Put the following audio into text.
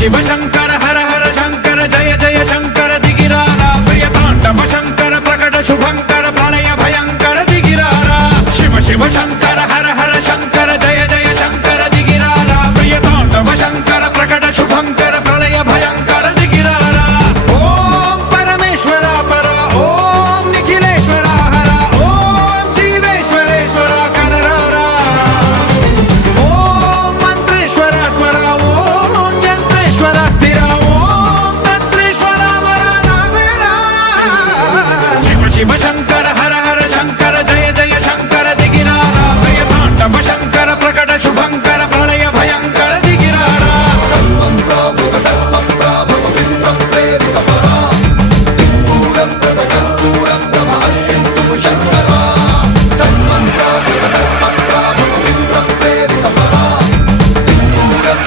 शिव शंकर हर हर शंकर जय जय शंकर दिगिरारा प्रिय तांडव शंकर प्रकट शुभंकर प्रलय भयंकर दिगिरारा शिव शिव शंकर